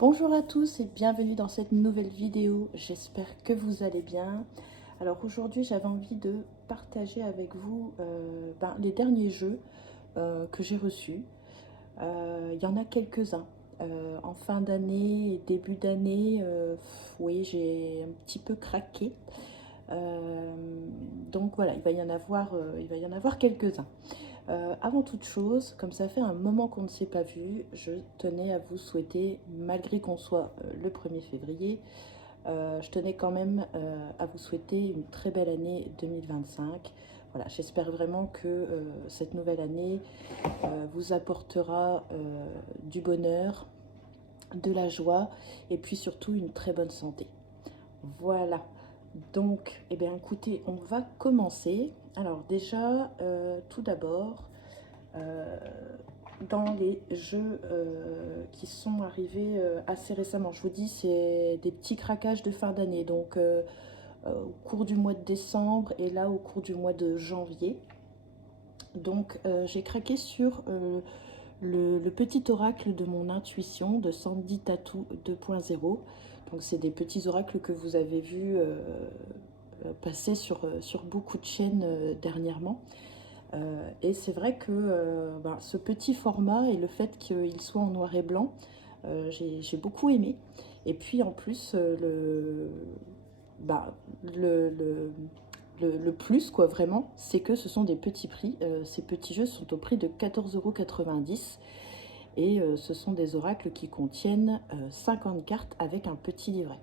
Bonjour à tous et bienvenue dans cette nouvelle vidéo, j'espère que vous allez bien. Alors aujourd'hui j'avais envie de partager avec vous les derniers jeux que j'ai reçus. Il y en a quelques-uns. En fin d'année et début d'année, oui j'ai un petit peu craqué. Euh, donc voilà, il va y en avoir quelques-uns. Avant toute chose, comme ça fait un moment qu'on ne s'est pas vu, je tenais à vous souhaiter, malgré qu'on soit le 1er février, je tenais quand même à vous souhaiter une très belle année 2025. Voilà, j'espère vraiment que cette nouvelle année vous apportera du bonheur, de la joie et puis surtout une très bonne santé. Voilà. Donc, eh bien, écoutez, on va commencer. Alors déjà, tout d'abord, euh, dans les jeux qui sont arrivés assez récemment. Je vous dis, c'est des petits craquages de fin d'année. Donc, au cours du mois de décembre et là au cours du mois de janvier. Donc, j'ai craqué sur le petit oracle de mon intuition de Sandy Tattoo 2.0. Donc, c'est des petits oracles que vous avez vus passer sur beaucoup de chaînes dernièrement. Et c'est vrai que ce petit format et le fait qu'il soit en noir et blanc, j'ai beaucoup aimé. Et puis en plus, bah, le, le, le plus, quoi, vraiment, c'est que ce sont des petits prix. Ces petits jeux sont au prix de 14,90 € et ce sont des oracles qui contiennent 50 cartes avec un petit livret.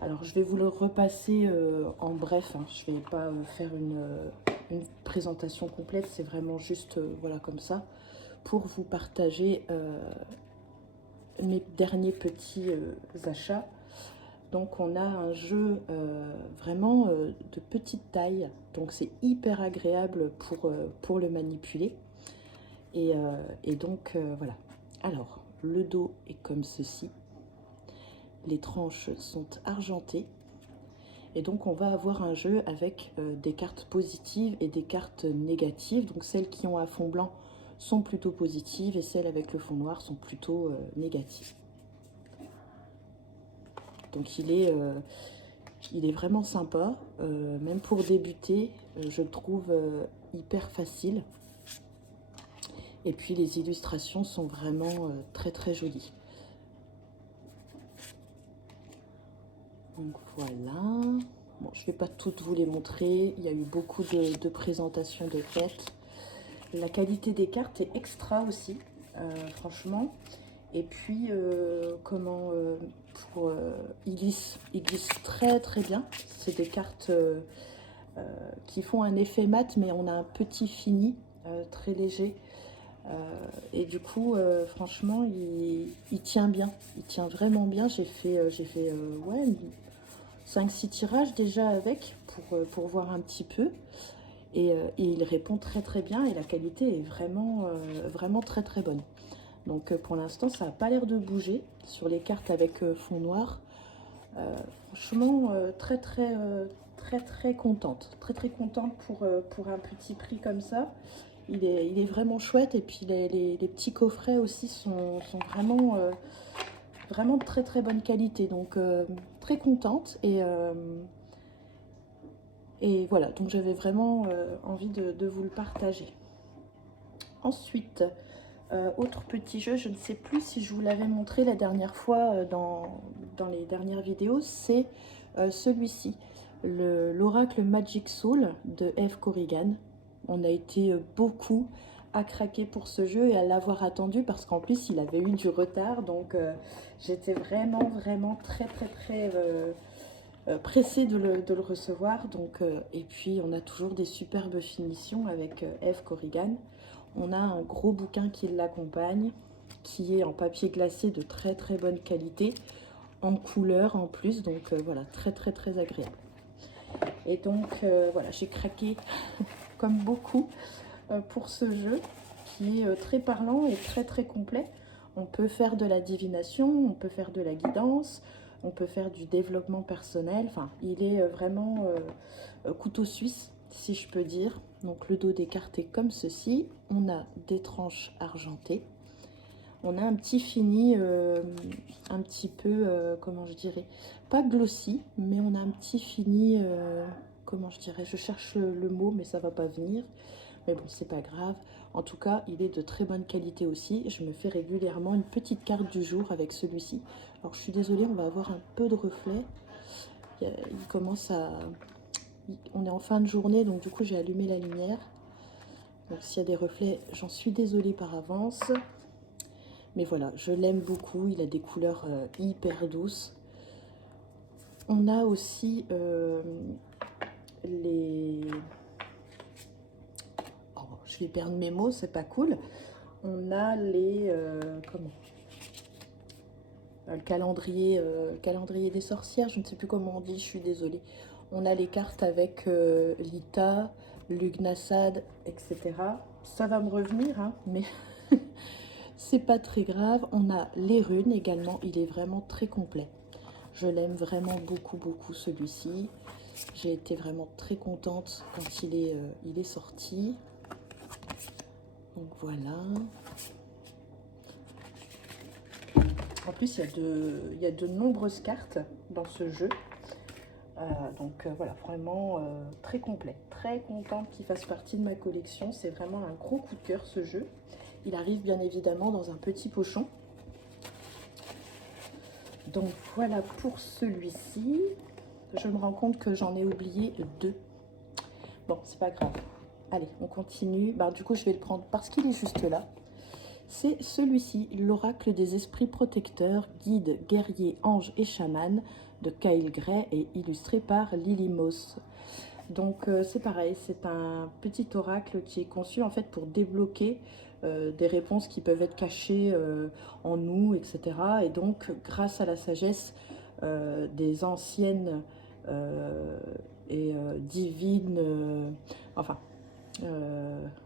Alors je vais vous le repasser en bref, hein. Je ne vais pas faire une présentation complète, c'est vraiment juste voilà comme ça pour vous partager mes derniers petits achats. Donc on a un jeu vraiment de petite taille, donc c'est hyper agréable pour le manipuler. Et donc voilà. Alors le dos est comme ceci, les tranches sont argentées. Et donc on va avoir un jeu avec des cartes positives et des cartes négatives. Donc celles qui ont un fond blanc sont plutôt positives et celles avec le fond noir sont plutôt négatives. Donc il est vraiment sympa, même pour débuter, je le trouve hyper facile. Et puis les illustrations sont vraiment très très jolies. Donc voilà. Bon, je ne vais pas toutes vous les montrer, il y a eu beaucoup de présentations de fêtes. La qualité des cartes est extra aussi, franchement. Et puis, ils glissent très très bien. C'est des cartes qui font un effet mat, mais on a un petit fini très léger. Et du coup, franchement, il tient bien. Il tient vraiment bien. J'ai fait ouais, 5-6 tirages déjà avec pour voir un petit peu. Et il répond très très bien et la qualité est vraiment très très bonne. Donc pour l'instant ça n'a pas l'air de bouger sur les cartes avec fond noir. Franchement très contente. Très contente pour un petit prix comme ça. Il est vraiment chouette et puis les petits coffrets aussi sont vraiment de très très bonne qualité. Donc très contente et voilà, donc j'avais vraiment envie de vous le partager. Ensuite, autre petit jeu, je ne sais plus si je vous l'avais montré la dernière fois dans les dernières vidéos, c'est celui-ci, l'Oracle Magic Soul de Eve Corrigan. On a été beaucoup à craquer pour ce jeu et à l'avoir attendu parce qu'en plus il avait eu du retard, donc j'étais vraiment très pressée de le recevoir. Donc, et puis on a toujours des superbes finitions avec Eve Corrigan. On a un gros bouquin qui l'accompagne, qui est en papier glacé de très bonne qualité, en couleur en plus, donc voilà, très agréable. Et donc voilà, j'ai craqué comme beaucoup pour ce jeu qui est très parlant et très complet. On peut faire de la divination, on peut faire de la guidance, on peut faire du développement personnel. Enfin, il est vraiment couteau suisse, si je peux dire. Donc le dos des cartes est comme ceci. On a des tranches argentées. On a un petit fini, un petit peu, comment je dirais, pas glossy, mais on a un petit fini, comment je dirais, je cherche le mot, mais ça va pas venir. Mais bon, c'est pas grave. En tout cas, il est de très bonne qualité aussi. Je me fais régulièrement une petite carte du jour avec celui-ci. Alors, je suis désolée, on va avoir un peu de reflet. Il commence à... On est en fin de journée, donc du coup, j'ai allumé la lumière. Donc, s'il y a des reflets, j'en suis désolée par avance. Mais voilà, je l'aime beaucoup. Il a des couleurs hyper douces. On a aussi les... Oh, je vais perdre mes mots, c'est pas cool. On a les... comment le calendrier des sorcières, je ne sais plus comment on dit, je suis désolée. On a les cartes avec Lita, Lughnasadh, etc. Ça va me revenir, hein, mais c'est pas très grave. On a les runes également, il est vraiment très complet. Je l'aime vraiment beaucoup, beaucoup celui-ci. J'ai été vraiment très contente quand il est sorti. Donc voilà. En plus, il y a de nombreuses cartes dans ce jeu. Voilà, vraiment très complet. Très contente qu'il fasse partie de ma collection. C'est vraiment un gros coup de cœur ce jeu. Il arrive bien évidemment dans un petit pochon. Donc voilà pour celui-ci. Je me rends compte que j'en ai oublié 2. Bon, c'est pas grave. Allez, on continue. Bah, du coup, je vais le prendre parce qu'il est juste là. C'est celui-ci, l'oracle des esprits protecteurs, guides, guerriers, anges et chamans de Kyle Gray et illustré par Lily Moss. Donc c'est pareil, c'est un petit oracle qui est conçu en fait pour débloquer des réponses qui peuvent être cachées en nous, etc. Et donc grâce à la sagesse des anciennes et divines, enfin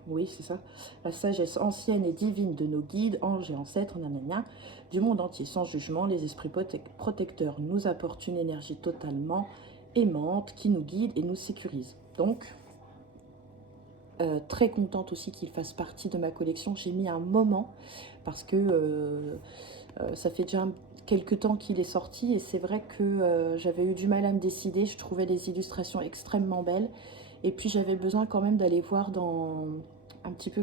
oui, c'est ça. La sagesse ancienne et divine de nos guides, anges et ancêtres, nanana, du monde entier sans jugement, les esprits protecteurs nous apportent une énergie totalement aimante qui nous guide et nous sécurise. Donc, très contente aussi qu'il fasse partie de ma collection. J'ai mis un moment parce que ça fait déjà quelques temps qu'il est sorti et c'est vrai que j'avais eu du mal à me décider. Je trouvais les illustrations extrêmement belles. Et puis j'avais besoin quand même d'aller voir dans un petit peu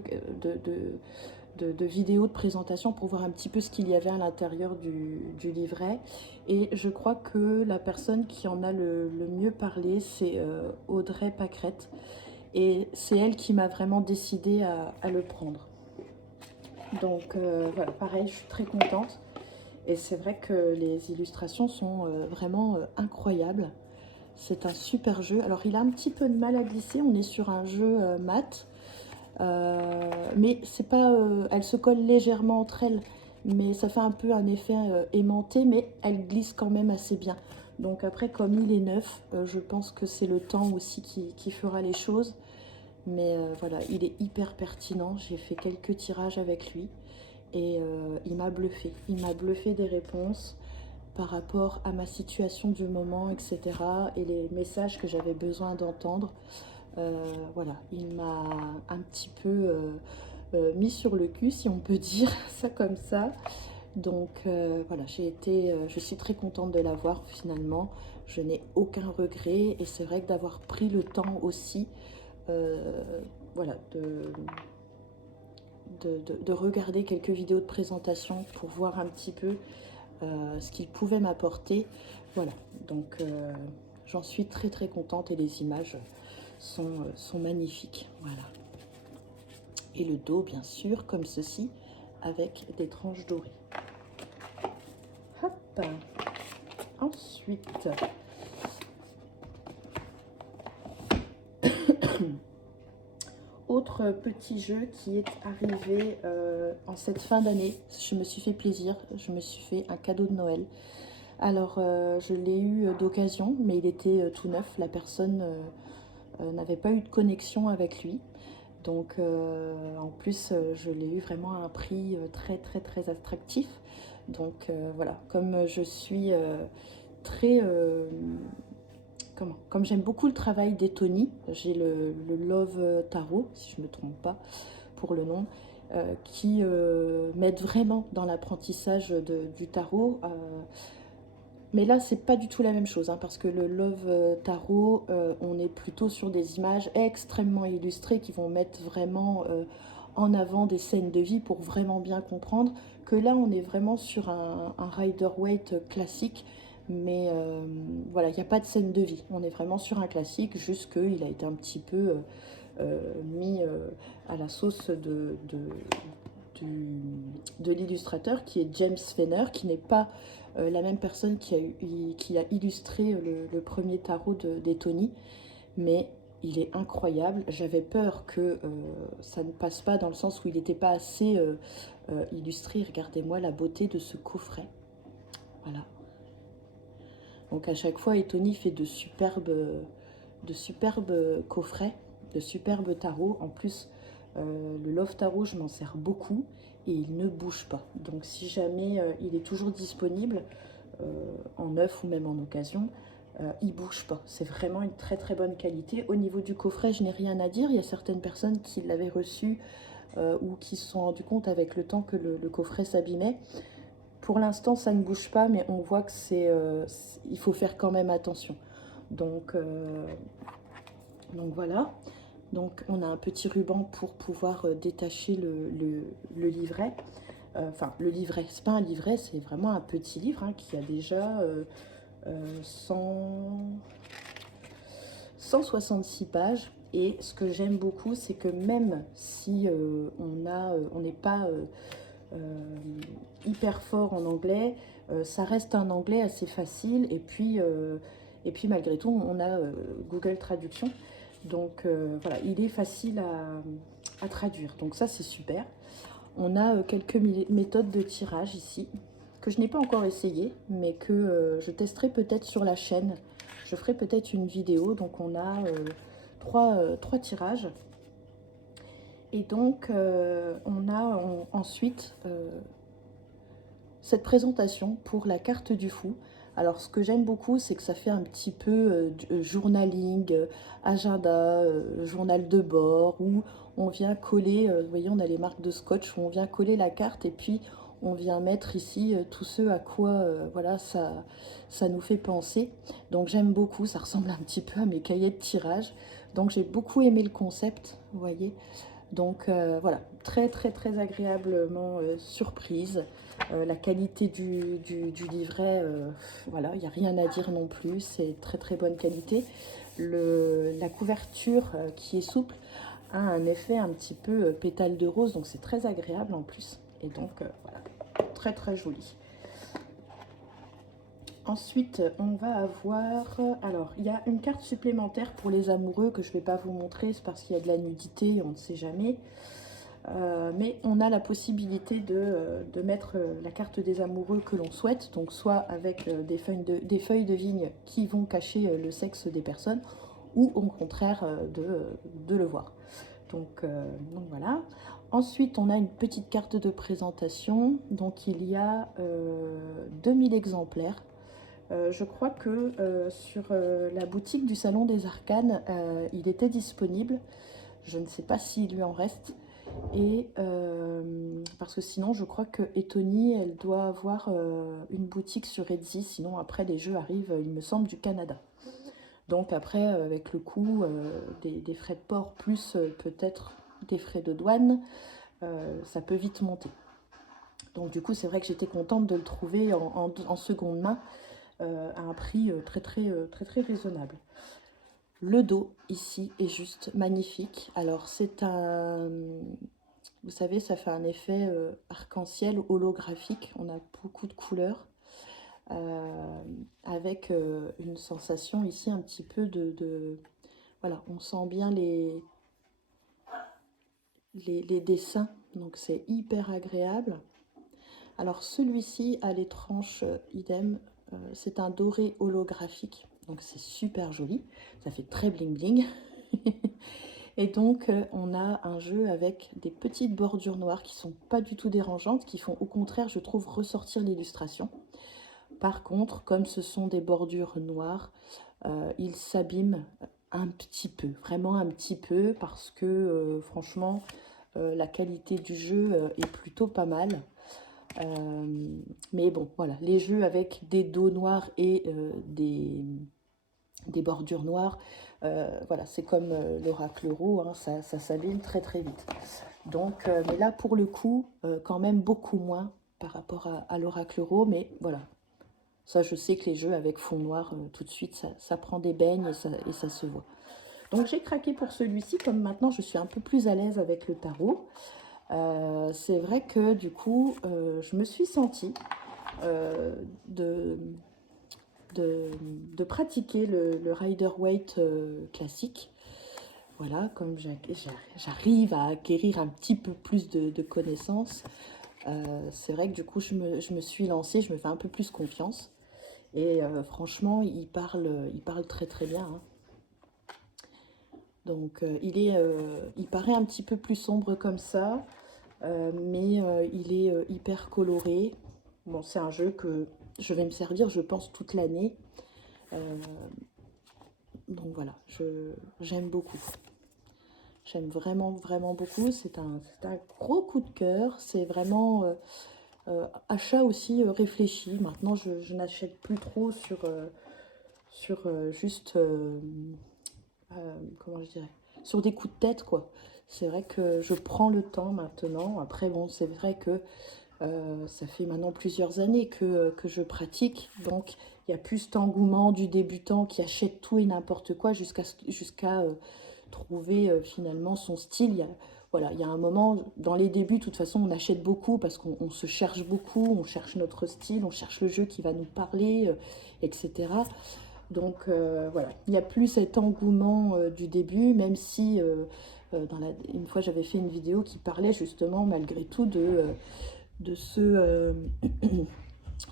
de vidéos de présentation pour voir un petit peu ce qu'il y avait à l'intérieur du livret. Et je crois que la personne qui en a le mieux parlé, c'est Audrey Pâquerette. Et c'est elle qui m'a vraiment décidé à le prendre. Donc voilà, pareil, je suis très contente. Et c'est vrai que les illustrations sont vraiment incroyables. C'est un super jeu. Alors, il a un petit peu de mal à glisser. On est sur un jeu mat. Mais c'est pas... elles se collent légèrement entre elles. Mais ça fait un peu un effet aimanté. Mais elles glissent quand même assez bien. Donc après, comme il est neuf, je pense que c'est le temps aussi qui fera les choses. Mais voilà, il est hyper pertinent. J'ai fait quelques tirages avec lui. Et il m'a bluffé. Il m'a bluffé des réponses par rapport à ma situation du moment, etc. Et les messages que j'avais besoin d'entendre. Voilà, il m'a un petit peu mis sur le cul, si on peut dire ça comme ça. Donc voilà, je suis très contente de l'avoir finalement. Je n'ai aucun regret et c'est vrai que d'avoir pris le temps aussi, voilà, de regarder quelques vidéos de présentation pour voir un petit peu ce qu'il pouvait m'apporter. Voilà, donc j'en suis très très contente et les images sont magnifiques. Voilà. Et le dos, bien sûr, comme ceci, avec des tranches dorées. Hop. Ensuite, autre petit jeu qui est arrivé en cette fin d'année. Je me suis fait plaisir, je me suis fait un cadeau de Noël. Alors, je l'ai eu d'occasion, mais il était tout neuf. La personne n'avait pas eu de connexion avec lui. Donc, en plus, je l'ai eu vraiment à un prix très, très, très attractif. Donc, voilà, comme je suis très... comme j'aime beaucoup le travail d'Etony, j'ai le Love Tarot, si je ne me trompe pas, pour le nom. qui m'aident vraiment dans l'apprentissage du tarot. Mais là, c'est pas du tout la même chose, hein, parce que le Love Tarot, on est plutôt sur des images extrêmement illustrées qui vont mettre vraiment en avant des scènes de vie pour vraiment bien comprendre. Que là, on est vraiment sur un Rider-Waite classique, mais voilà, il n'y a pas de scène de vie. On est vraiment sur un classique, juste qu'il a été un petit peu mis à la sauce de l'illustrateur qui est James Fenner, qui n'est pas la même personne qui a illustré le premier tarot d'Etony, mais il est incroyable. J'avais peur que ça ne passe pas dans le sens où il n'était pas assez illustré. Regardez-moi la beauté de ce coffret. Voilà. Donc à chaque fois, Etony fait de superbes coffrets, de superbes tarots. En plus, le Love Tarot, je m'en sers beaucoup et il ne bouge pas. Donc si jamais il est toujours disponible, en neuf ou même en occasion, il bouge pas. C'est vraiment une très très bonne qualité. Au niveau du coffret, je n'ai rien à dire. Il y a certaines personnes qui l'avaient reçu ou qui se sont rendues compte avec le temps que le coffret s'abîmait. Pour l'instant, ça ne bouge pas, mais on voit que il faut faire quand même attention. Donc voilà. Donc on a un petit ruban pour pouvoir détacher le livret. Enfin, le livret, c'est pas un livret, c'est vraiment un petit livre hein, qui a déjà 166 pages. Et ce que j'aime beaucoup, c'est que même si on n'est pas hyper fort en anglais, ça reste un anglais assez facile. Et puis malgré tout, on a Google Traduction. Donc voilà, il est facile à traduire. Donc ça, c'est super. On a quelques méthodes de tirage ici, que je n'ai pas encore essayé, mais que je testerai peut-être sur la chaîne. Je ferai peut-être une vidéo. Donc on a trois tirages. Et donc on a ensuite cette présentation pour la carte du fou. Alors ce que j'aime beaucoup, c'est que ça fait un petit peu journaling, agenda, journal de bord, où on vient coller, vous voyez on a les marques de scotch, où on vient coller la carte et puis on vient mettre ici tout ce à quoi voilà, ça nous fait penser. Donc j'aime beaucoup, ça ressemble un petit peu à mes cahiers de tirage. Donc j'ai beaucoup aimé le concept, vous voyez. Donc voilà, très très très agréablement surprise. La qualité du livret, voilà, il n'y a rien à dire non plus, c'est très très bonne qualité. La couverture qui est souple a un effet un petit peu pétale de rose, donc c'est très agréable en plus. Et donc voilà, très très joli. Ensuite, on va avoir... Alors, il y a une carte supplémentaire pour les amoureux que je ne vais pas vous montrer, c'est parce qu'il y a de la nudité, on ne sait jamais. Mais on a la possibilité de mettre la carte des amoureux que l'on souhaite, donc soit avec des feuilles de vigne qui vont cacher le sexe des personnes, ou au contraire de le voir. Donc voilà. Ensuite, on a une petite carte de présentation. Donc il y a 2000 exemplaires. Je crois que sur la boutique du Salon des Arcanes, il était disponible. Je ne sais pas s'il lui en reste. Et parce que sinon, je crois que Etony, elle doit avoir une boutique sur Etsy. Sinon, après, les jeux arrivent, il me semble, du Canada. Donc après, avec le coût des frais de port, plus peut-être des frais de douane, ça peut vite monter. Donc du coup, c'est vrai que j'étais contente de le trouver en seconde main à un prix très raisonnable. Le dos, ici, est juste magnifique. Alors, c'est un... Vous savez, ça fait un effet arc-en-ciel holographique. On a beaucoup de couleurs. Avec une sensation ici un petit peu Voilà, on sent bien les dessins. Donc, c'est hyper agréable. Alors, celui-ci a les tranches idem. C'est un doré holographique. Donc, c'est super joli. Ça fait très bling bling. Et donc, on a un jeu avec des petites bordures noires qui sont pas du tout dérangeantes, qui font au contraire, je trouve, ressortir l'illustration. Par contre, comme ce sont des bordures noires, ils s'abîment un petit peu, vraiment un petit peu, parce que franchement, la qualité du jeu est plutôt pas mal. Mais bon, voilà, les jeux avec des dos noirs et des bordures noires, voilà, c'est comme l'Oracle Euro, hein, ça s'abîme très très vite. Donc, mais là pour le coup, quand même beaucoup moins par rapport à l'Oracle Euro, mais voilà. Ça, je sais que les jeux avec fond noir, tout de suite, ça prend des beignes et ça se voit. Donc j'ai craqué pour celui-ci, comme maintenant je suis un peu plus à l'aise avec le tarot. C'est vrai que du coup, je me suis sentie de, de pratiquer le Rider-Waite classique. Voilà, comme j'arrive à acquérir un petit peu plus de connaissances, c'est vrai que du coup, je me suis lancée, je me fais un peu plus confiance. Et franchement, il parle très très bien, hein. Donc, il paraît un petit peu plus sombre comme ça, mais il est hyper coloré. Bon, c'est un jeu que je vais me servir, je pense, toute l'année. Donc voilà, j'aime beaucoup. J'aime vraiment, vraiment beaucoup. C'est un gros coup de cœur. C'est vraiment achat aussi réfléchi. Maintenant, je n'achète plus trop sur juste, comment je dirais, sur des coups de tête, quoi. C'est vrai que je prends le temps maintenant. Après, bon, c'est vrai que ça fait maintenant plusieurs années que je pratique. Donc, il y a plus cet engouement du débutant qui achète tout et n'importe quoi jusqu'à trouver finalement son style. Voilà, il y a un moment, dans les débuts, de toute façon, on achète beaucoup parce qu'on se cherche beaucoup, on cherche notre style, on cherche le jeu qui va nous parler, etc. Donc voilà, il n'y a plus cet engouement du début, même si une fois j'avais fait une vidéo qui parlait justement malgré tout de de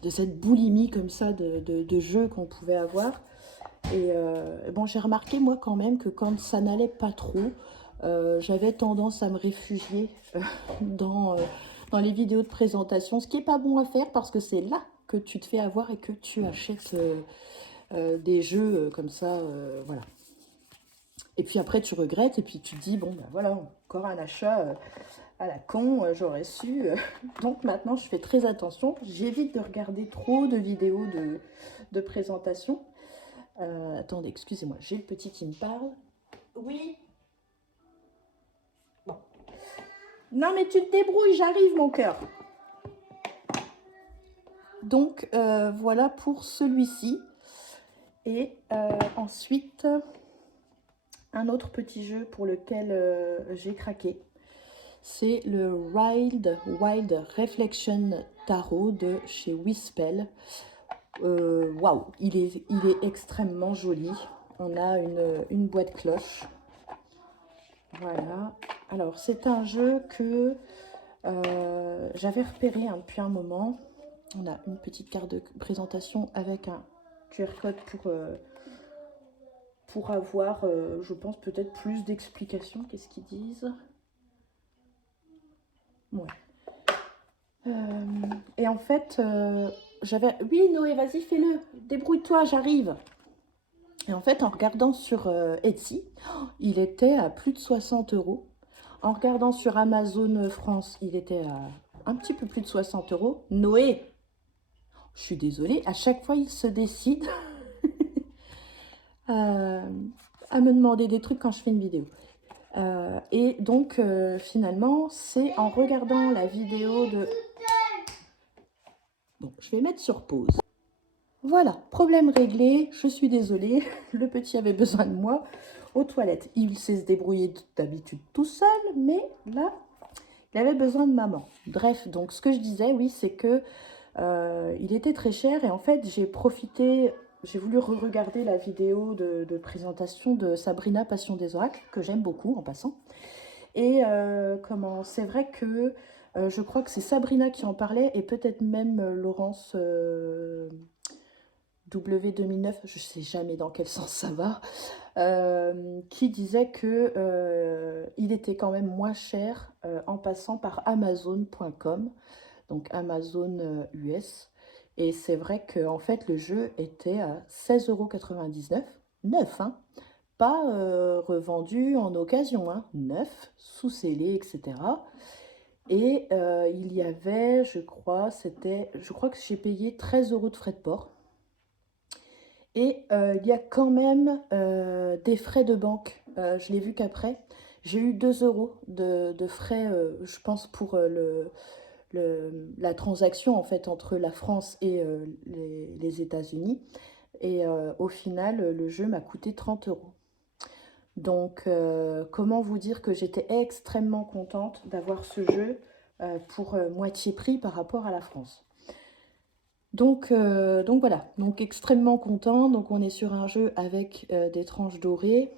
cette boulimie comme ça de jeux qu'on pouvait avoir. Et bon, j'ai remarqué moi quand même que quand ça n'allait pas trop, j'avais tendance à me réfugier dans, dans les vidéos de présentation, ce qui n'est pas bon à faire parce que c'est là que tu te fais avoir et que tu achètes des jeux comme ça, voilà. Et puis après tu regrettes et puis tu te dis, bon ben voilà, encore un achat à la con, j'aurais su. Donc maintenant je fais très attention, j'évite de regarder trop de vidéos de présentation. Attendez, excusez-moi, j'ai le petit qui me parle. Oui. Bon. Non mais tu te débrouilles, j'arrive mon cœur. Donc voilà pour celui-ci. Et ensuite, un autre petit jeu pour lequel j'ai craqué. C'est le Wild Reflection Tarot de chez Wispel. Waouh, il est extrêmement joli. On a une boîte cloche. Voilà. Alors, c'est un jeu que j'avais repéré depuis un moment. On a une petite carte de présentation avec un QR code pour avoir, je pense, peut-être plus d'explications. Qu'est-ce qu'ils disent? Ouais. Et en fait, j'avais... Oui, Noé, vas-y, fais-le. Débrouille-toi, j'arrive. Et en fait, en regardant sur Etsy, il était à plus de 60 euros. En regardant sur Amazon France, il était à un petit peu plus de 60 euros. Noé, je suis désolée, à chaque fois, il se décide à me demander des trucs quand je fais une vidéo. Et donc, finalement, c'est en regardant la vidéo de... Bon, je vais mettre sur pause. Voilà, problème réglé, je suis désolée, le petit avait besoin de moi aux toilettes. Il sait se débrouiller d'habitude tout seul, mais là, il avait besoin de maman. Bref, donc ce que je disais, oui, c'est que il était très cher et en fait, j'ai profité, j'ai voulu re-regarder la vidéo de présentation de Sabrina Passion des Oracles, que j'aime beaucoup en passant. Et c'est vrai que je crois que c'est Sabrina qui en parlait et peut-être même Laurence... W2009, je ne sais jamais dans quel sens ça va, qui disait que il était quand même moins cher en passant par Amazon.com, donc Amazon US. Et c'est vrai qu'en fait, le jeu était à 16,99 €, neuf, hein, pas revendu en occasion, hein, neuf, sous scellé, etc. Et il y avait, je crois que j'ai payé 13 € de frais de port. Et il y a quand même des frais de banque. Je l'ai vu qu'après, j'ai eu 2 € de frais, je pense, pour la transaction en fait entre la France et les États-Unis. Et au final, le jeu m'a coûté 30 €. Donc, comment vous dire que j'étais extrêmement contente d'avoir ce jeu pour moitié prix par rapport à la France. Donc voilà, donc extrêmement content. Donc on est sur un jeu avec des tranches dorées.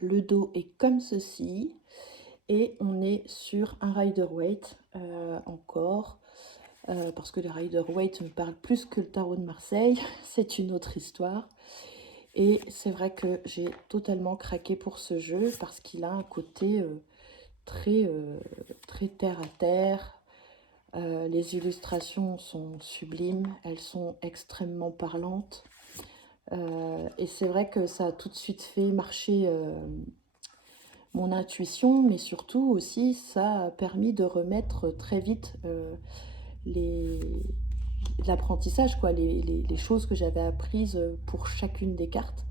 Le dos est comme ceci. Et on est sur un Rider-Waite encore. Parce que le Rider-Waite me parle plus que le tarot de Marseille. C'est une autre histoire. Et c'est vrai que j'ai totalement craqué pour ce jeu parce qu'il a un côté très, très terre à terre. Les illustrations sont sublimes, elles sont extrêmement parlantes. Et c'est vrai que ça a tout de suite fait marcher mon intuition, mais surtout aussi ça a permis de remettre très vite l'apprentissage, quoi, les choses que j'avais apprises pour chacune des cartes.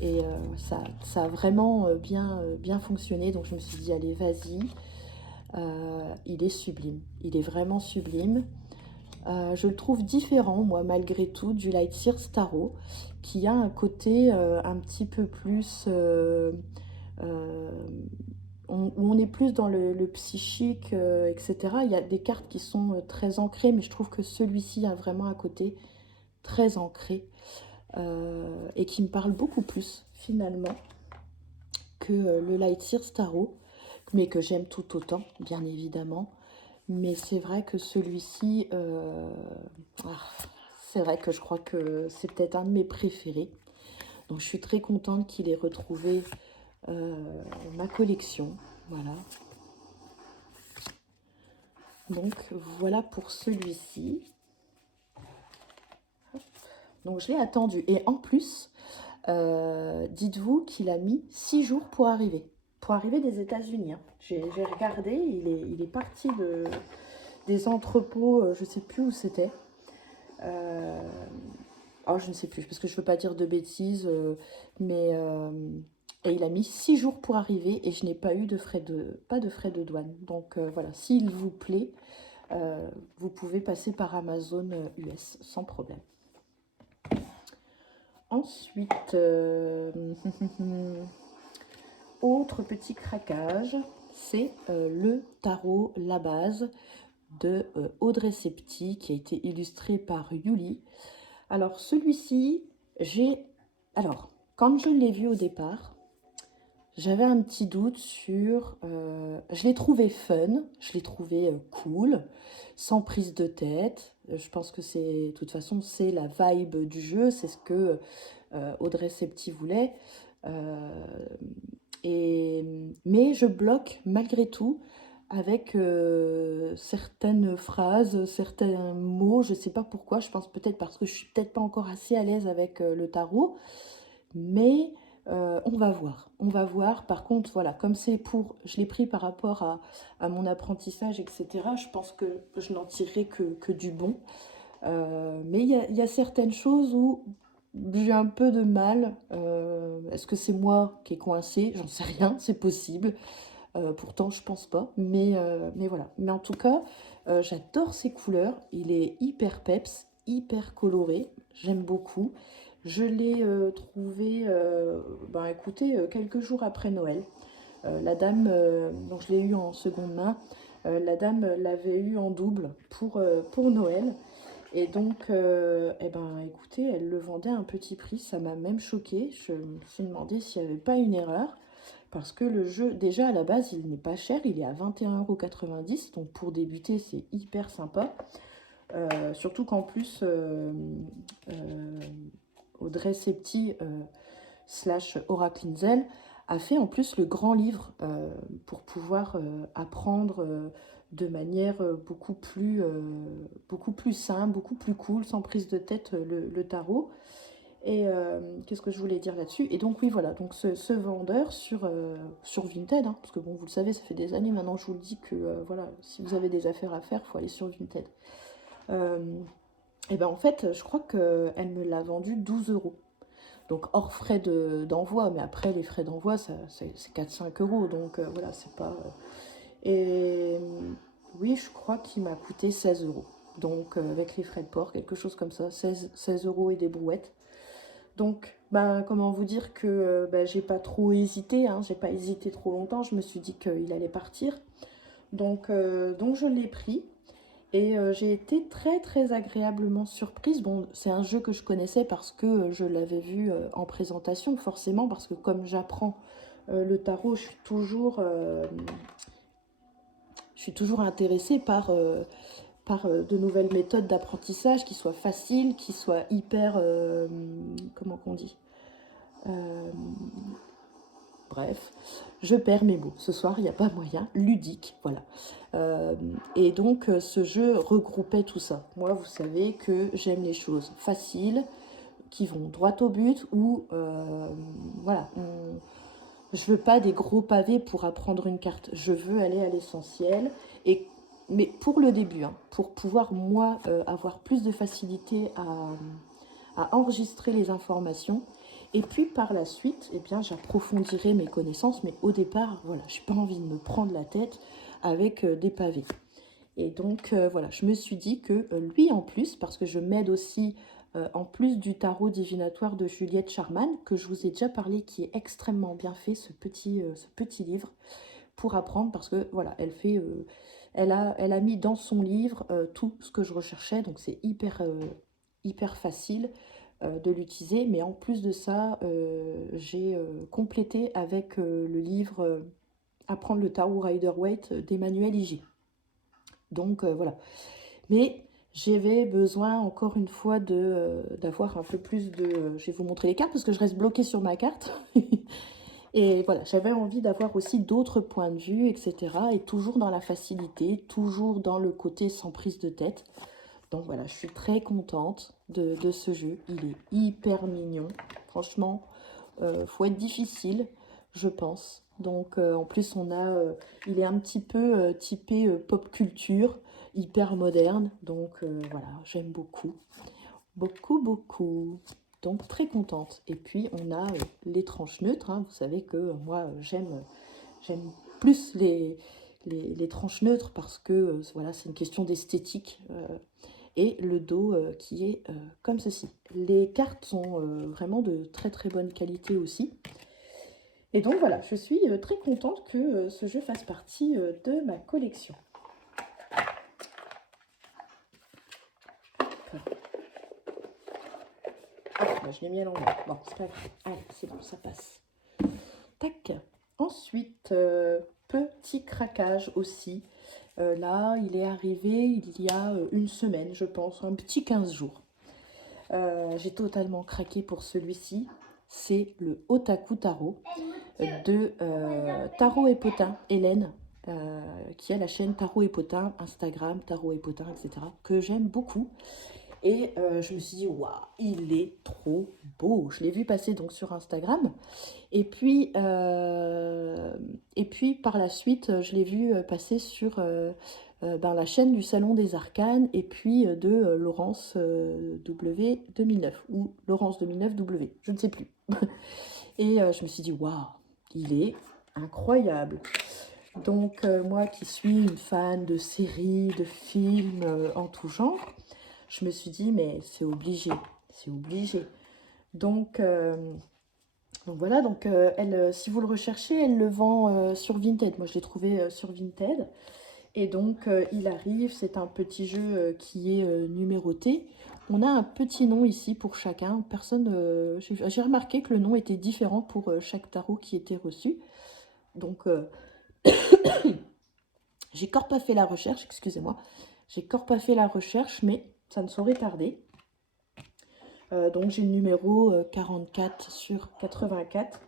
Et ça a vraiment bien fonctionné. Donc je me suis dit, allez, vas-y. Il est sublime. Il est vraiment sublime. Je le trouve différent, moi, malgré tout, du Lightyear Tarot, qui a un côté un petit peu plus... euh, où on est plus dans le psychique, etc. Il y a des cartes qui sont très ancrées, mais je trouve que celui-ci a vraiment un côté très ancré et qui me parle beaucoup plus, finalement, que le Lightyear Tarot, mais que j'aime tout autant, bien évidemment. Mais c'est vrai que celui-ci, c'est vrai que je crois que c'est peut-être un de mes préférés. Donc je suis très contente qu'il ait retrouvé ma collection. Voilà. Donc voilà pour celui-ci. Donc je l'ai attendu. Et en plus, dites-vous qu'il a mis 6 jours pour arriver. Pour arriver des États-Unis. Hein. J'ai regardé, il est parti des entrepôts, je ne sais plus où c'était. Oh, je ne sais plus, parce que je ne veux pas dire de bêtises, mais et il a mis 6 jours pour arriver et je n'ai pas eu pas de frais de douane. Donc voilà, s'il vous plaît, vous pouvez passer par Amazon US sans problème. Ensuite, autre petit craquage, c'est le tarot La Base de Audrey Septy qui a été illustré par Yuli. Alors celui-ci, quand je l'ai vu au départ, j'avais un petit doute sur... je l'ai trouvé fun, je l'ai trouvé cool, sans prise de tête. Je pense que de toute façon, c'est la vibe du jeu, c'est ce que Audrey Septy voulait. Mais je bloque malgré tout avec certaines phrases, certains mots, je ne sais pas pourquoi, je pense peut-être parce que je suis peut-être pas encore assez à l'aise avec le tarot, mais on va voir. On va voir. Par contre, voilà, comme je l'ai pris par rapport à mon apprentissage, etc., je pense que je n'en tirerai que du bon. Mais il y a certaines choses où j'ai un peu de mal. Est-ce que c'est moi qui est coincée? J'en sais rien, c'est possible. Pourtant, je pense pas. Mais voilà. Mais en tout cas, j'adore ces couleurs. Il est hyper peps, hyper coloré. J'aime beaucoup. Je l'ai trouvé, écoutez, quelques jours après Noël. La dame, donc je l'ai eu en seconde main, la dame l'avait eu en double pour Noël. Et donc, écoutez, elle le vendait à un petit prix, ça m'a même choquée. Je me suis demandé s'il n'y avait pas une erreur, parce que le jeu, déjà à la base, il n'est pas cher, il est à 21,90 €, donc pour débuter, c'est hyper sympa. Surtout qu'en plus, Audrey Septy / Aura Clinzel a fait en plus le grand livre pour pouvoir apprendre de manière beaucoup plus simple, beaucoup plus cool, sans prise de tête le tarot. Et qu'est-ce que je voulais dire là-dessus? Et donc oui, voilà, donc ce vendeur sur Vinted, hein, parce que bon, vous le savez, ça fait des années maintenant, je vous le dis que voilà, si vous avez des affaires à faire, il faut aller sur Vinted. Et ben en fait, je crois qu'elle me l'a vendu 12 euros. Donc hors frais d'envoi, mais après les frais d'envoi, c'est 4-5 euros, donc voilà, c'est pas... Et oui, je crois qu'il m'a coûté 16 euros. Donc avec les frais de port, quelque chose comme ça, 16 euros et des brouettes. Donc, ben, comment vous dire que ben, j'ai pas trop hésité, hein, j'ai pas hésité trop longtemps, je me suis dit qu'il allait partir. Donc je l'ai pris et j'ai été très très agréablement surprise. Bon, c'est un jeu que je connaissais parce que je l'avais vu en présentation, forcément, parce que comme j'apprends le tarot, je suis toujours intéressée par de nouvelles méthodes d'apprentissage qui soient faciles, qui soient hyper... comment qu'on dit bref, je perds mes mots. Ce soir, il n'y a pas moyen. Ludique, voilà. Et donc, ce jeu regroupait tout ça. Moi, vous savez que j'aime les choses faciles, qui vont droit au but, ou voilà. Je veux pas des gros pavés pour apprendre une carte. Je veux aller à l'essentiel. Mais pour le début, hein, pour pouvoir, moi, avoir plus de facilité à enregistrer les informations. Et puis par la suite, eh bien, j'approfondirai mes connaissances. Mais au départ, voilà, je n'ai pas envie de me prendre la tête avec des pavés. Et donc, voilà, je me suis dit que lui, en plus, parce que je m'aide aussi, en plus du tarot divinatoire de Juliette Charman, que je vous ai déjà parlé, qui est extrêmement bien fait, ce petit livre, pour apprendre, parce que, voilà, elle a mis dans son livre tout ce que je recherchais, donc c'est hyper facile de l'utiliser. Mais en plus de ça, j'ai complété avec le livre Apprendre le tarot Rider-Waite d'Emmanuel Ig. Donc voilà. Mais j'avais besoin encore une fois d'avoir un peu plus de... je vais vous montrer les cartes parce que je reste bloquée sur ma carte. Et voilà, j'avais envie d'avoir aussi d'autres points de vue, etc. Et toujours dans la facilité, toujours dans le côté sans prise de tête. Donc voilà, je suis très contente de ce jeu. Il est hyper mignon. Franchement, faut être difficile, je pense. Donc en plus, il est un petit peu typé pop culture, hyper moderne. Donc voilà, j'aime beaucoup. Beaucoup, beaucoup. Donc très contente. Et puis on a les tranches neutres, hein. Vous savez que moi j'aime plus les tranches neutres parce que voilà, c'est une question d'esthétique. Et le dos qui est comme ceci. Les cartes sont vraiment de très très bonne qualité aussi. Et donc voilà, je suis très contente que ce jeu fasse partie de ma collection. Ah, bah, je l'ai mis à l'envers. Bon, c'est pas grave. Allez, c'est bon, ça passe. Tac. Ensuite, petit craquage aussi. Là, il est arrivé il y a une semaine, je pense, un petit 15 jours. J'ai totalement craqué pour celui-ci. C'est le Otaku Tarot de Tarot et Potin, Hélène, qui a la chaîne Tarot et Potin, Instagram, Tarot et Potin, etc., que j'aime beaucoup. Et je me suis dit, waouh, il est trop beau. Je l'ai vu passer donc sur Instagram. Et puis par la suite, je l'ai vu passer sur la chaîne du Salon des Arcanes et puis de Laurence W 2009 ou Laurence 2009 W, je ne sais plus. Et je me suis dit, waouh, il est incroyable. Donc moi qui suis une fan de séries, de films en tout genre, je me suis dit, mais c'est obligé, c'est obligé. Donc voilà, donc si vous le recherchez, elle le vend sur Vinted. Moi, je l'ai trouvé sur Vinted. Et donc, il arrive, c'est un petit jeu qui est numéroté. On a un petit nom ici pour chacun. J'ai remarqué que le nom était différent pour chaque tarot qui était reçu. Donc, j'ai encore pas fait la recherche, excusez-moi. J'ai encore pas fait la recherche, mais ça ne saurait tarder. Donc, j'ai le numéro 44 sur 84.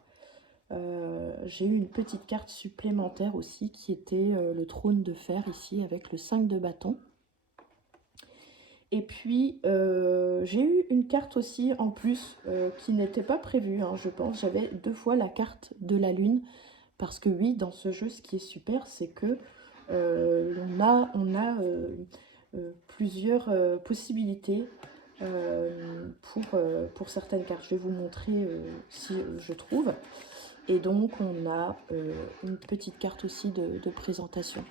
J'ai eu une petite carte supplémentaire aussi qui était le trône de fer ici avec le 5 de bâton. Et puis, j'ai eu une carte aussi en plus qui n'était pas prévue, hein, je pense. J'avais 2 fois la carte de la lune. Parce que oui, dans ce jeu, ce qui est super, c'est que on a plusieurs possibilités pour certaines cartes. Je vais vous montrer si je trouve. Et donc, on a une petite carte aussi de présentation.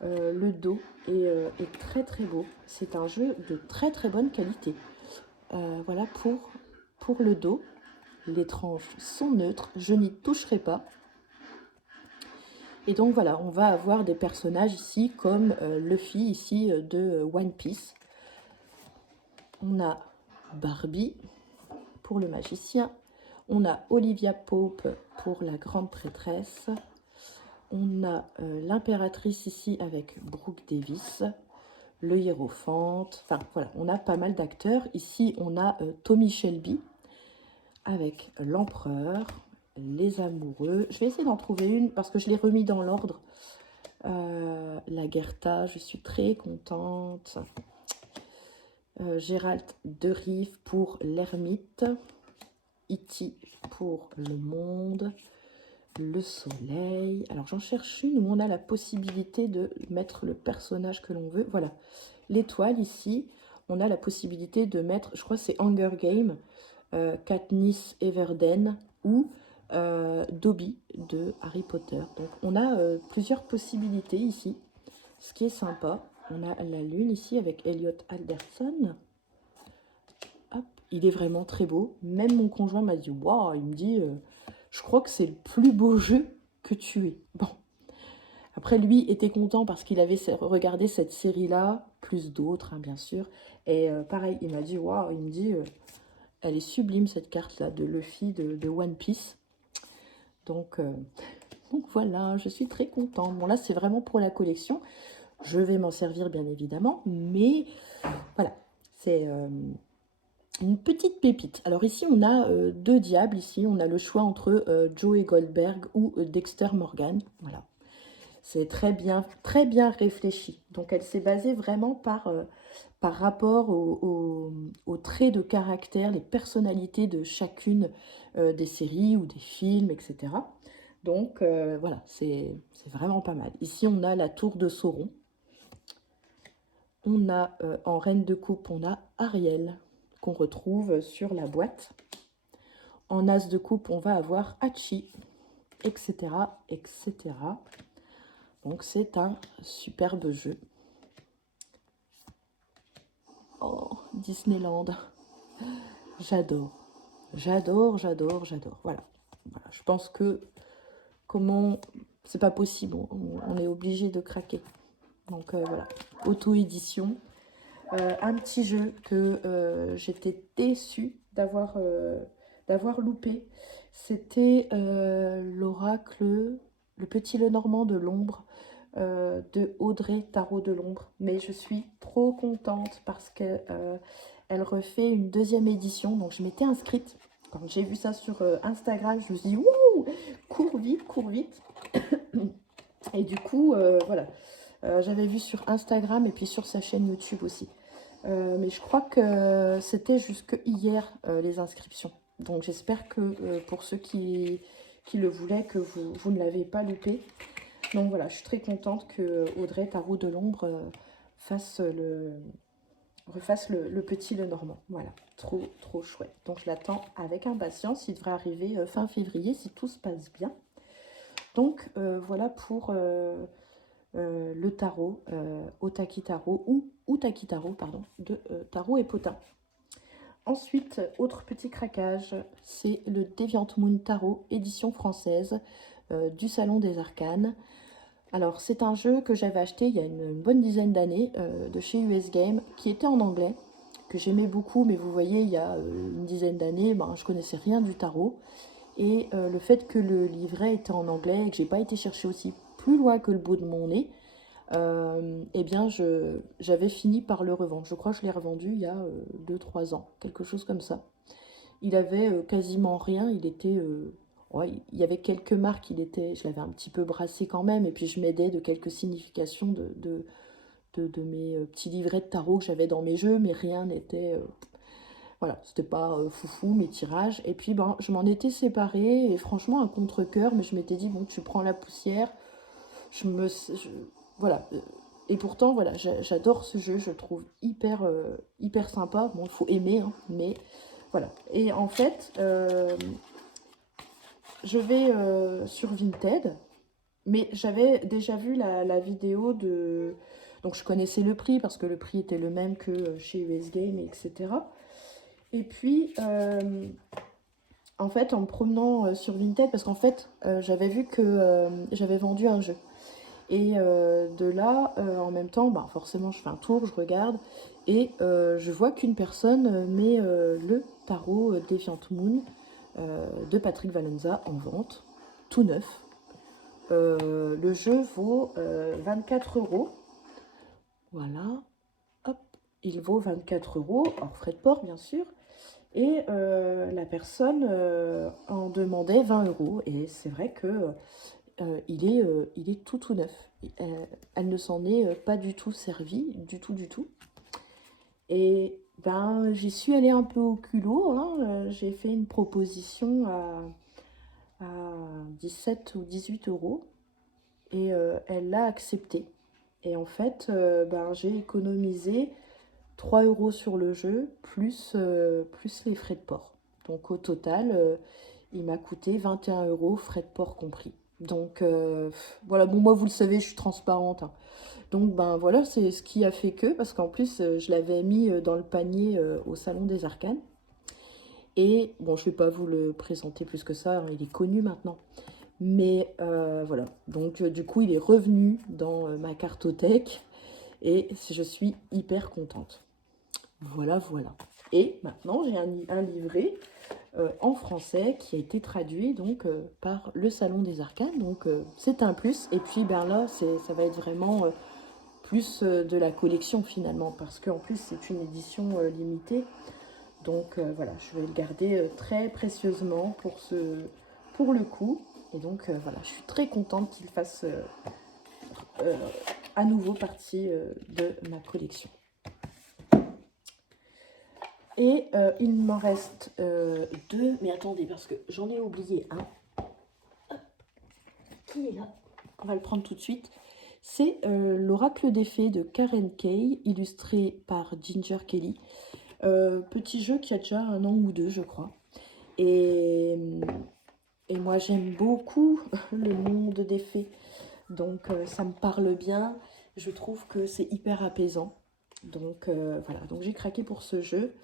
Le dos est très très beau. C'est un jeu de très très bonne qualité. Voilà pour le dos. Les tranches sont neutres. Je n'y toucherai pas. Et donc voilà, on va avoir des personnages ici comme Luffy ici de One Piece. On a Barbie pour le magicien. On a Olivia Pope pour la grande prêtresse. On a l'impératrice ici avec Brooke Davis. Le hiérophante. Enfin voilà, on a pas mal d'acteurs. Ici, on a Tommy Shelby avec l'empereur, les amoureux. Je vais essayer d'en trouver une parce que je l'ai remis dans l'ordre. La Gerta, je suis très contente. Gérald de Rive pour l'ermite. Iti pour le monde. Le soleil. Alors j'en cherche une où on a la possibilité de mettre le personnage que l'on veut. Voilà. L'étoile ici, on a la possibilité de mettre, je crois que c'est Hunger Game, Katniss Everdeen ou Dobby de Harry Potter. Donc on a plusieurs possibilités ici, ce qui est sympa. On a la lune ici avec Elliot Alderson. Hop, il est vraiment très beau. Même mon conjoint m'a dit, waouh, il me dit, je crois que c'est le plus beau jeu que tu aies. Bon. Après, lui était content parce qu'il avait regardé cette série-là, plus d'autres, hein, bien sûr. Et pareil, il m'a dit, waouh, il me dit, elle est sublime cette carte-là de Luffy de One Piece. Donc voilà, je suis très contente. Bon, là, c'est vraiment pour la collection. Je vais m'en servir, bien évidemment. Mais voilà, c'est une petite pépite. Alors ici, on a 2 diables. Ici, on a le choix entre Joey Goldberg ou Dexter Morgan. Voilà. C'est très bien réfléchi. Donc, elle s'est basée vraiment par rapport aux traits de caractère, les personnalités de chacune des séries ou des films, etc. Donc, voilà, c'est vraiment pas mal. Ici, on a la tour de Sauron. On a, en reine de coupe, on a Ariel, qu'on retrouve sur la boîte. En as de coupe, on va avoir Hachi, etc., etc. Donc, c'est un superbe jeu. Oh, Disneyland. J'adore. J'adore, j'adore, j'adore. Voilà. Je pense que comment... C'est pas possible. On est obligé de craquer. Donc, voilà. Auto-édition. Un petit jeu que j'étais déçue d'avoir loupé. C'était l'oracle, le petit Lenormand de l'ombre de Audrey Tarot de l'ombre. Mais je suis trop contente parce que elle refait une 2e édition. Donc je m'étais inscrite. Quand j'ai vu ça sur Instagram, je me suis dit, wouh, cours vite, cours vite. Et du coup, voilà. J'avais vu sur Instagram et puis sur sa chaîne YouTube aussi. Mais je crois que c'était jusque hier les inscriptions. Donc j'espère que pour ceux qui le voulaient, que vous ne l'avez pas loupé. Donc voilà, je suis très contente que Audrey Tarot de l'ombre refasse le petit Lenormand. Voilà, trop trop chouette. Donc je l'attends avec impatience. Il devrait arriver fin février si tout se passe bien. Donc voilà pour le tarot, Otaki Tarot ou Utaki Tarot, pardon, de Tarot et Potin. Ensuite, autre petit craquage, c'est le Deviant Moon Tarot, édition française du Salon des Arcanes. Alors, c'est un jeu que j'avais acheté il y a une bonne dizaine d'années de chez US Game, qui était en anglais, que j'aimais beaucoup, mais vous voyez, il y a une dizaine d'années, ben, je connaissais rien du tarot. Et le fait que le livret était en anglais et que j'ai pas été chercher aussi plus loin que le bout de mon nez, eh bien, j'avais fini par le revendre. Je crois que je l'ai revendu il y a 2-3 ans, quelque chose comme ça. Il avait quasiment rien, il était... ouais, il y avait quelques marques, je l'avais un petit peu brassé quand même, et puis je m'aidais de quelques significations de mes petits livrets de tarot que j'avais dans mes jeux, mais rien n'était... voilà, c'était pas foufou mes tirages. Et puis ben, je m'en étais séparée, et franchement un contre-cœur, mais je m'étais dit, bon, tu prends la poussière, voilà. Et pourtant, voilà, j'adore ce jeu, je le trouve hyper sympa. Bon, il faut aimer, hein, mais voilà. Et en fait, je vais sur Vinted, mais j'avais déjà vu la vidéo de... Donc je connaissais le prix, parce que le prix était le même que chez US Game, etc. Et puis, en fait, en me promenant sur Vinted, parce qu'en fait, j'avais vu que j'avais vendu un jeu. Et de là, en même temps, bah, forcément, je fais un tour, je regarde, et je vois qu'une personne met le tarot Defiant Moon de Patrick Valenza en vente, tout neuf. Le jeu vaut 24 €. Voilà, hop, il vaut 24 € hors frais de port, bien sûr. Et la personne en demandait 20 €. Et c'est vrai que il est tout neuf. Elle ne s'en est pas du tout servie, du tout. Et ben, j'y suis allée un peu au culot, hein. J'ai fait une proposition à 17 ou 18 € et elle l'a accepté. Et en fait, ben, j'ai économisé 3 € sur le jeu, plus les frais de port. Donc au total, il m'a coûté 21 €, frais de port compris. Donc voilà, bon, moi vous le savez, je suis transparente, hein. Donc ben voilà, c'est ce qui a fait que, parce qu'en plus je l'avais mis dans le panier au Salon des Arcanes. Et bon, je ne vais pas vous le présenter plus que ça, hein, il est connu maintenant. Mais voilà, donc du coup il est revenu dans ma cartothèque et je suis hyper contente. Voilà. Et maintenant j'ai un livret en français qui a été traduit donc par le Salon des Arcanes, donc c'est un plus. Et puis ben là ça va être vraiment plus de la collection finalement, parce qu'en plus c'est une édition limitée, donc voilà, je vais le garder très précieusement pour le coup. Et donc voilà, je suis très contente qu'il fasse à nouveau partie de ma collection. Et il m'en reste deux, mais attendez, parce que j'en ai oublié un. Hop, qui est là? On va le prendre tout de suite. C'est l'Oracle des Fées de Karen Kay, illustré par Ginger Kelly. Petit jeu qui a déjà 1 an ou 2, je crois. Et moi, j'aime beaucoup le monde des fées. Donc, ça me parle bien. Je trouve que c'est hyper apaisant. Donc, voilà. Donc, j'ai craqué pour ce jeu.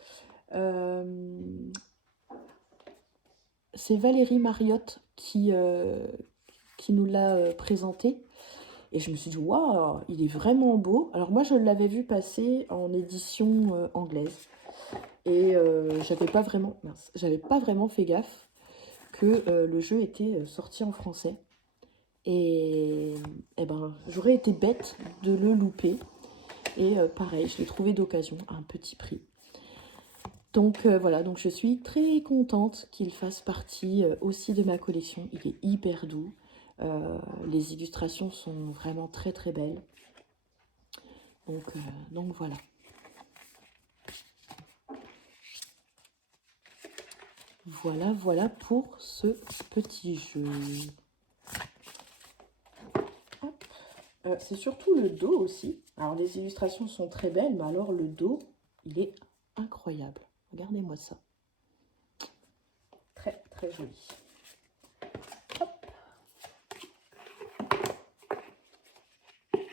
C'est Valérie Mariotte qui nous l'a présenté. Et je me suis dit, waouh, il est vraiment beau. Alors moi, je l'avais vu passer en édition anglaise. Et j'avais pas vraiment fait gaffe que le jeu était sorti en français. Et ben, j'aurais été bête de le louper. Et pareil, je l'ai trouvé d'occasion à un petit prix. Donc voilà, donc je suis très contente qu'il fasse partie aussi de ma collection. Il est hyper doux. Les illustrations sont vraiment très belles. Donc voilà. Voilà pour ce petit jeu. C'est surtout le dos aussi. Alors les illustrations sont très belles, mais alors le dos, il est incroyable. Regardez-moi ça. Très joli. Hop.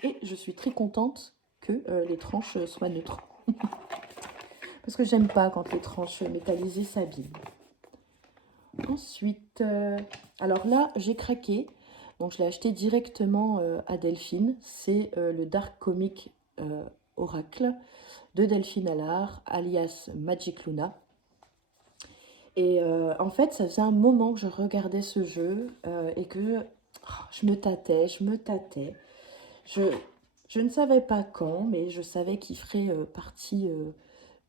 Et je suis très contente que les tranches soient neutres. Parce que j'aime pas quand les tranches métallisées s'abîment. Ensuite, alors là, j'ai craqué. Donc je l'ai acheté directement à Delphine. C'est le Dark Comic Oracle de Delphine Allard, alias Magic Luna. Et en fait, ça faisait un moment que je regardais ce jeu et que je me tâtais. Je ne savais pas quand, mais je savais qu'il ferait partie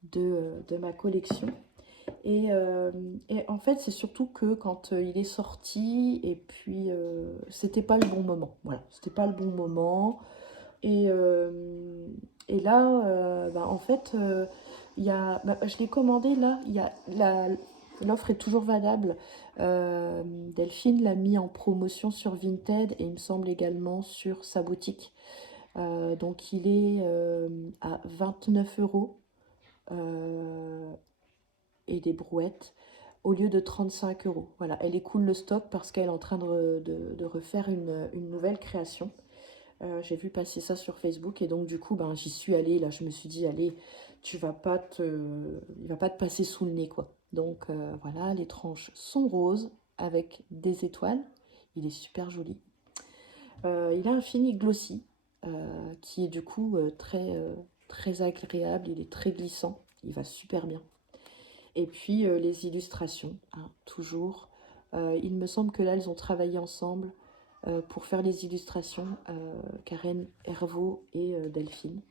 de ma collection. Et en fait, c'est surtout que quand il est sorti, et puis c'était pas le bon moment. Voilà, c'était pas le bon moment. Et, euh, et là, en fait, je l'ai commandé là. L'offre est toujours valable. Delphine l'a mis en promotion sur Vinted et il me semble également sur sa boutique. Donc il est à 29 euros et des brouettes au lieu de 35 euros. Voilà, elle écoule le stock parce qu'elle est en train de refaire une nouvelle création. J'ai vu passer ça sur Facebook et donc du coup j'y suis allée. Là je me suis dit allez, il va pas te passer sous le nez quoi. Donc voilà, les tranches sont roses avec des étoiles. Il est super joli. Il a un fini glossy qui est du coup très agréable. Il est très glissant. Il va super bien. Et puis les illustrations, hein, toujours. Il me semble que là, elles ont travaillé ensemble pour faire les illustrations, Karen Hervaux et Delphine.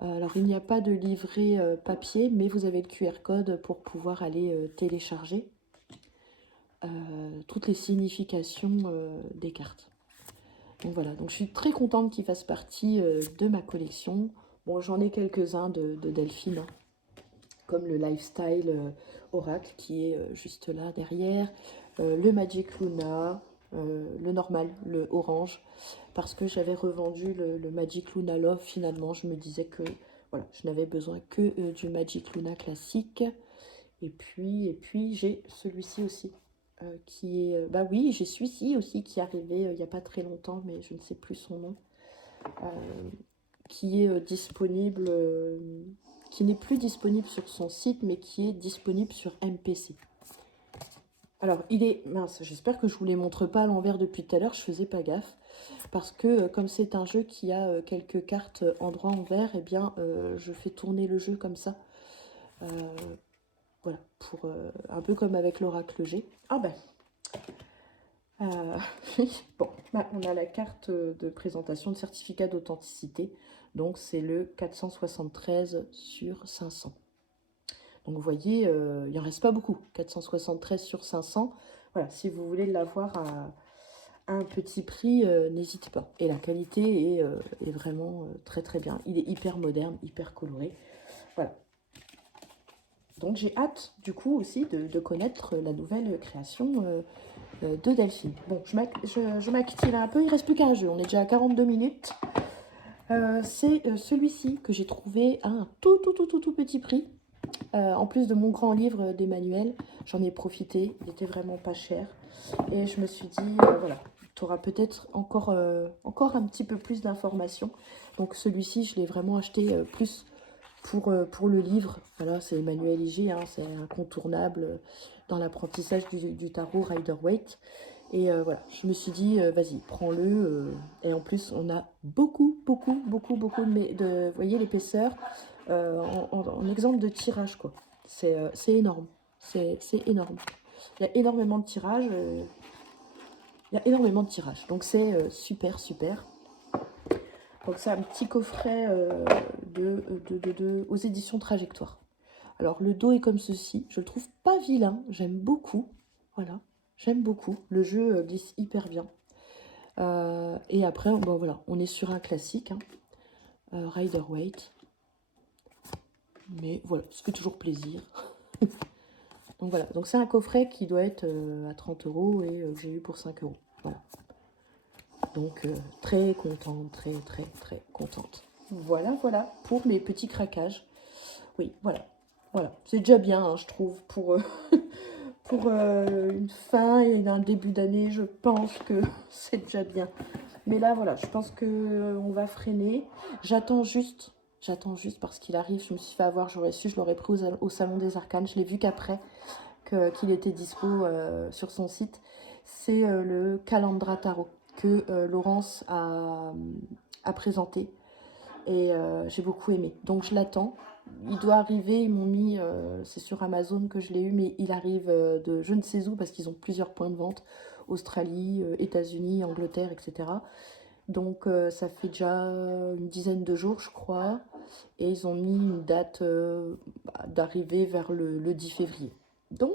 Alors, il n'y a pas de livret papier, mais vous avez le QR code pour pouvoir aller télécharger toutes les significations des cartes. Donc voilà, donc je suis très contente qu'il fasse partie de ma collection. Bon, j'en ai quelques-uns de Delphine, hein, comme le Lifestyle Oracle qui est juste là derrière, le Magic Luna, le normal, le orange, parce que j'avais revendu le Magic Luna Love. Finalement, je me disais que voilà, je n'avais besoin que du Magic Luna classique. Et puis j'ai celui-ci aussi, qui est... bah oui, j'ai celui-ci aussi qui est arrivé il n'y a pas très longtemps, mais je ne sais plus son nom, qui est disponible, qui n'est plus disponible sur son site, mais qui est disponible sur MPC. Alors, il est... Mince, j'espère que je ne vous les montre pas à l'envers depuis tout à l'heure, je faisais pas gaffe. Parce que comme c'est un jeu qui a quelques cartes endroit envers, eh bien, je fais tourner le jeu comme ça. Voilà, pour un peu comme avec l'oracle G. Ah ben, bon, on a la carte de présentation de certificat d'authenticité. Donc, c'est le 473 sur 500. Donc, vous voyez, il n'en reste pas beaucoup. 473 sur 500. Voilà, si vous voulez l'avoir à un petit prix, n'hésitez pas. Et la qualité est vraiment très très bien. Il est hyper moderne, hyper coloré. Voilà. Donc j'ai hâte du coup aussi de connaître la nouvelle création de Delphine. Bon, je m'active un peu, il ne reste plus qu'un jeu, on est déjà à 42 minutes. C'est celui-ci que j'ai trouvé à un tout petit prix. En plus de mon grand livre d'Emmanuel, j'en ai profité, il était vraiment pas cher. Et je me suis dit, voilà, tu auras peut-être encore un petit peu plus d'informations. Donc celui-ci, je l'ai vraiment acheté plus pour le livre. Voilà, c'est Emmanuel Iger, hein, c'est incontournable dans l'apprentissage du tarot Rider-Waite. Et voilà, je me suis dit, vas-y, prends-le. Et en plus, on a beaucoup de... Vous voyez l'épaisseur en exemple de tirage, quoi. C'est énorme. C'est énorme. Il y a énormément de tirages. Il y a énormément de tirages. Donc c'est super. Donc c'est un petit coffret aux éditions Trajectoire. Alors le dos est comme ceci. Je le trouve pas vilain. J'aime beaucoup. Voilà. J'aime beaucoup. Le jeu glisse hyper bien. Et après, bon, voilà, on est sur un classique. Hein. Rider-Waite. Mais voilà, ça fait toujours plaisir. Donc voilà, donc c'est un coffret qui doit être à 30 € et que j'ai eu pour 5 €. Voilà. Donc très contente, très contente. Voilà pour mes petits craquages. Oui, voilà. C'est déjà bien, hein, je trouve, pour une fin et un début d'année, je pense que c'est déjà bien. Mais là, voilà, je pense qu'on va freiner. J'attends juste parce qu'il arrive. Je me suis fait avoir, j'aurais su, je l'aurais pris au Salon des Arcanes. Je l'ai vu qu'après qu'il était dispo sur son site. C'est le Calandra Tarot que Laurence a présenté. Et j'ai beaucoup aimé. Donc je l'attends. Il doit arriver, ils m'ont mis, c'est sur Amazon que je l'ai eu, mais il arrive de je ne sais où parce qu'ils ont plusieurs points de vente. Australie, États-Unis, Angleterre, etc. Donc ça fait déjà une dizaine de jours, je crois. Et ils ont mis une date d'arrivée vers le 10 février. Donc,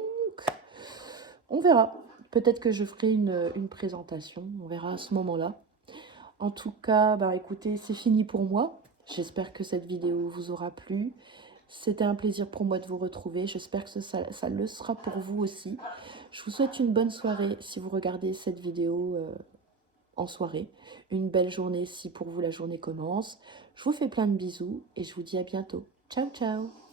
on verra. Peut-être que je ferai une présentation. On verra à ce moment-là. En tout cas, bah, écoutez, c'est fini pour moi. J'espère que cette vidéo vous aura plu. C'était un plaisir pour moi de vous retrouver. J'espère que ça le sera pour vous aussi. Je vous souhaite une bonne soirée si vous regardez cette vidéo en soirée. Une belle journée si pour vous la journée commence. Je vous fais plein de bisous et je vous dis à bientôt. Ciao, ciao!